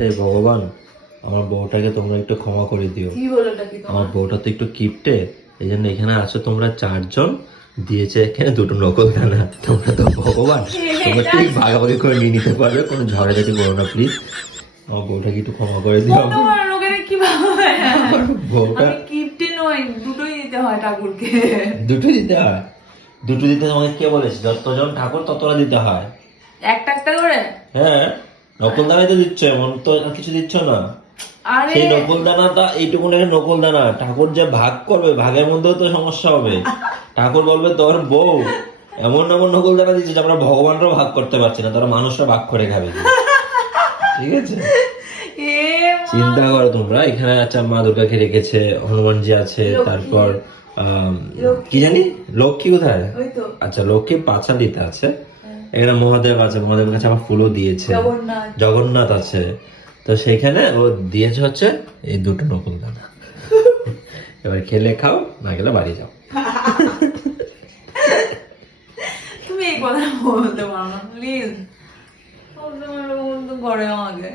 হে ভগবান, আমার বউটাকে তোমরা একটু ক্ষমা করে দিও। কি বলো এটা কি আমার তোমার? বউটা তো একটু কিপটে, এই জন্য এখানে আছো তোমরা 4 জন, দিয়েছে এখানে 2টো নকল দানা। তোমরা তো ভগবান, তোমরা ঠিক ভাগাভাগি করে নিয়ে নিতে পারবে, কোনো ঝড়াঝাটি করো না প্লিজ। আমার বউটাকে একটু ক্ষমা করে দিও। তোমার লোকেরা কি ভাবে? আমার বউটা আমি কিপটে নই, দুটোই দিতে হয় ঠাকুরকে। 2টো দিতে হয়? 2টো দিতে তোমাকে কে বলেছে? যতজন ঠাকুর ততটা দিতে হয়। একটা একটা করে? হ্যাঁ, নকল দানাই তো দিচ্ছ, এমন তো আর কিছু দিচ্ছ না। আরে সেই নকল দানাটা এইটুকু নকল দানা, ঠাকুর যে ভাগ করবে, ভাগের মধ্যেও তো সমস্যা হবে। ঠাকুর বলবে তোর বউ এমন এমন নকল দানা দিচ্ছে যে আমরা ভগবানরাও ভাগ করতে পারছি না, তারা মানুষরা ভাগ করে খাবে কি? ঠিক আছে, এ মা, চিন্তা করো তোমরা। এখানে আচ্ছা মা দুর্গাকে রেখেছে, হনুমানজি আছে, লক্ষ্মী। তারপর লক্ষ্মী। কি জানি লক্ষ্মী কোথায়? ওই তো আচ্ছা, লক্ষ্মী পাঁচালিতে আছে। এখানে মহাদেব আছে, মহাদেবের কাছে আমার ফুলও দিয়েছে। জগন্নাথ। জগন্নাথ আছে। তো সেখানে ও দিয়েছে হচ্ছে এই 2টো নকল দানা। এবার খেলে খাও, না খেলে বাড়ি যাও। তুমি এই কথা বলতে পারো না প্লিজ, বলতে পারো, বলতে করে আমাকে।